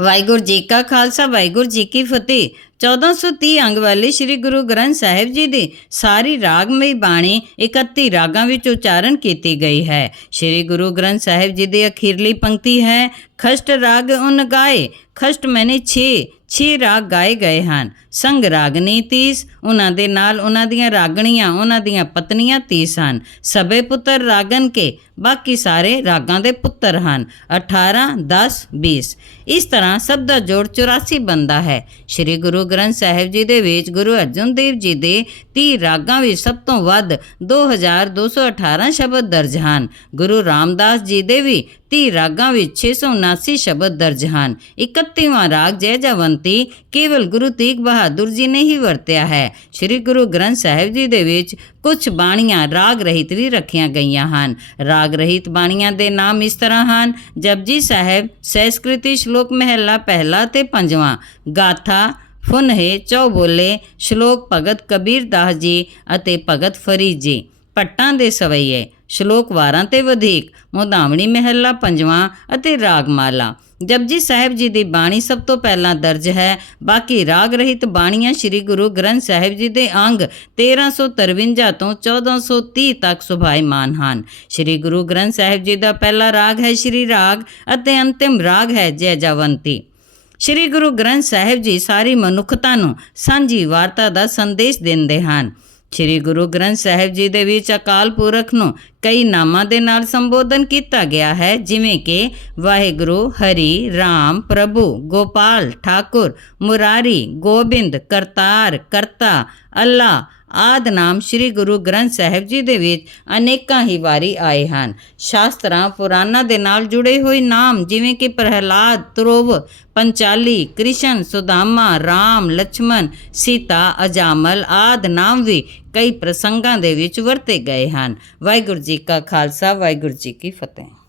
ਵਾਹਿਗੁਰੂ ਜੀ ਕਾ ਖਾਲਸਾ, ਵਾਹਿਗੁਰੂ ਜੀ ਕੀ ਫਤਿਹ। 1430 ਅੰਗ ਵਾਲੇ ਸ੍ਰੀ ਗੁਰੂ ਗ੍ਰੰਥ ਸਾਹਿਬ ਜੀ ਦੀ ਸਾਰੀ ਰਾਗਮਈ ਬਾਣੀ 31 ਰਾਗਾਂ ਵਿੱਚ ਉਚਾਰਨ ਕੀਤੀ ਗਈ ਹੈ। ਸ੍ਰੀ ਗੁਰੂ ਗ੍ਰੰਥ ਸਾਹਿਬ ਜੀ ਦੀ ਅਖੀਰਲੀ ਪੰਕਤੀ ਹੈ, ਖਸ਼ਟ ਰਾਗ ਉਨ ਗਾਏ, ਖਸ਼ਟ ਮੈਨੇ 6 6 ਰਾਗ ਗਾਏ ਗਏ ਹਨ। ਸੰਗ ਰਾਗਨੀ 30 ਉਹਨਾਂ ਦੇ ਨਾਲ ਉਹਨਾਂ ਦੀਆਂ ਰਾਗਣੀਆਂ, ਉਹਨਾਂ ਦੀਆਂ ਪਤਨੀਆਂ 30 ਹਨ। ਸਭੇ ਪੁੱਤਰ ਰਾਗਨ ਕੇ, ਬਾਕੀ ਸਾਰੇ ਰਾਗਾਂ ਦੇ ਪੁੱਤਰ ਹਨ। 18 10 20 ਇਸ ਤਰ੍ਹਾਂ ਸਭ ਦਾ ਜੋੜ 84 ਬੰਦਾ ਹੈ। ਸ੍ਰੀ ਗੁਰੂ ਗ੍ਰੰਥ ਸਾਹਿਬ ਜੀ ਦੇ ਵਿੱਚ ਗੁਰੂ ਅਰਜਨ ਦੇਵ ਜੀ ਦੇ 30 ਰਾਗਾਂ ਵਿੱਚ ਸਭ ਤੋਂ ਵੱਧ 2218 ਸ਼ਬਦ ਦਰਜ ਹਨ। ਗੁਰੂ ਰਾਮਦਾਸ ਜੀ ਦੇ ਵੀ 30 ਰਾਗਾਂ ਵਿੱਚ 679 ਸ਼ਬਦ ਦਰਜ ਹਨ। 31ਵਾਂ ਰਾਗ ਜੈ ਜਵੰਤੀ ਕੇਵਲ ਗੁਰੂ ਤੇਗ ਬਹਾਦਰ ਜੀ ਨੇ ਹੀ ਵਰਤਿਆ ਹੈ। ਸ੍ਰੀ ਗੁਰੂ ਗ੍ਰੰਥ ਸਾਹਿਬ ਜੀ ਦੇ ਵਿੱਚ ਕੁਝ ਬਾਣੀਆਂ ਰਾਗ ਰਹਿਤ ਵੀ ਰੱਖੀਆਂ ਗਈਆਂ ਹਨ। ਰਾਗ ਰਹਿਤ ਬਾਣੀਆਂ ਦੇ ਨਾਮ ਇਸ ਤਰ੍ਹਾਂ ਹਨ, ਜਪਜੀ ਸਾਹਿਬ, ਸੰਸਕ੍ਰਿਤੀ ਸ਼ਲੋਕ ਮਹਿਲਾ ਪਹਿਲਾ ਤੇ ਪੰਜਵਾਂ, ਗਾਥਾ, ਫੁਨਹੇ ਚੌ ਬੋਲੇ ਸ਼ਲੋਕ ਭਗਤ ਕਬੀਰ ਦਾਸ ਜੀ ਅਤੇ ਭਗਤ ਫਰੀਦ ਜੀ। ਪੱਟਾਂ ਦੇ ਸਵਈਏ, ਸ਼ਲੋਕ ਵਾਰਾਂ ਤੇ ਵਧੇਕ ਮੋਧਾਵਣੀ ਮਹਿਲਾ ਪੰਜਵਾਂ ਅਤੇ ਰਾਗਮਾਲਾ। ਜਪਜੀ ਸਾਹਿਬ ਜੀ ਦੀ ਬਾਣੀ ਸਭ ਤੋਂ ਪਹਿਲਾਂ ਦਰਜ ਹੈ। ਬਾਕੀ ਰਾਗ ਰਹਿਤ ਬਾਣੀਆਂ ਸ੍ਰੀ ਗੁਰੂ ਗ੍ਰੰਥ ਸਾਹਿਬ ਜੀ ਦੇ ਅੰਗ 1353 ਤੋਂ 1430 ਤੱਕ ਸੁਭਾਈਮਾਨ ਹਨ। ਸ੍ਰੀ ਗੁਰੂ ਗ੍ਰੰਥ ਸਾਹਿਬ ਜੀ ਦਾ ਪਹਿਲਾ ਰਾਗ ਹੈ ਸ੍ਰੀ ਰਾਗ ਅਤੇ ਅੰਤਿਮ ਰਾਗ ਹੈ ਜੈ ਜਵੰਤੀ ਸ੍ਰੀ ਗੁਰੂ ਗ੍ਰੰਥ ਸਾਹਿਬ ਜੀ ਸਾਰੀ ਮਨੁੱਖਤਾ ਨੂੰ ਸਾਂਝੀ ਵਾਰਤਾ ਦਾ ਸੰਦੇਸ਼ ਦਿੰਦੇ ਹਨ। ਸ੍ਰੀ ਗੁਰੂ ਗ੍ਰੰਥ ਸਾਹਿਬ ਜੀ ਦੇ ਵਿੱਚ ਅਕਾਲ ਪੁਰਖ ਨੂੰ ਕਈ ਨਾਮਾਂ ਦੇ ਨਾਲ ਸੰਬੋਧਨ ਕੀਤਾ ਗਿਆ ਹੈ, ਜਿਵੇਂ ਕਿ ਵਾਹਿਗੁਰੂ, ਹਰੀ, ਰਾਮ, ਪ੍ਰਭੂ, ਗੋਪਾਲ, ਠਾਕੁਰ, ਮੁਰਾਰੀ, ਗੋਬਿੰਦ, ਕਰਤਾਰ, ਕਰਤਾ, ਅੱਲਾ ਆਦ ਨਾਮ ਸ੍ਰੀ ਗੁਰੂ ਗ੍ਰੰਥ ਸਾਹਿਬ ਜੀ ਦੇ ਵਿੱਚ ਅਨੇਕਾਂ ਹੀ ਵਾਰੀ ਆਏ ਹਨ। ਸ਼ਾਸਤਰਾਂ ਪੁਰਾਣਾ ਦੇ ਨਾਲ ਜੁੜੇ ਹੋਏ ਨਾਮ ਜਿਵੇਂ ਕਿ ਪ੍ਰਹਿਲਾਦ, ਧਰੁਵ, ਪੰਚਾਲੀ, ਕ੍ਰਿਸ਼ਨ, ਸੁਦਾਮਾ, ਰਾਮ ਲక్ష్మణ ਸੀਤਾ, ਅਜਾਮਲ ਆਦ ਨਾਮ ਵੀ ਕਈ ਪ੍ਰਸੰਗਾਂ ਦੇ ਵਿੱਚ ਵਰਤੇ ਗਏ ਹਨ। ਵਾਹਿਗੁਰੂ ਜੀ ਕਾ ਖਾਲਸਾ, ਵਾਹਿਗੁਰੂ ਜੀ ਕੀ ਫਤਿਹ।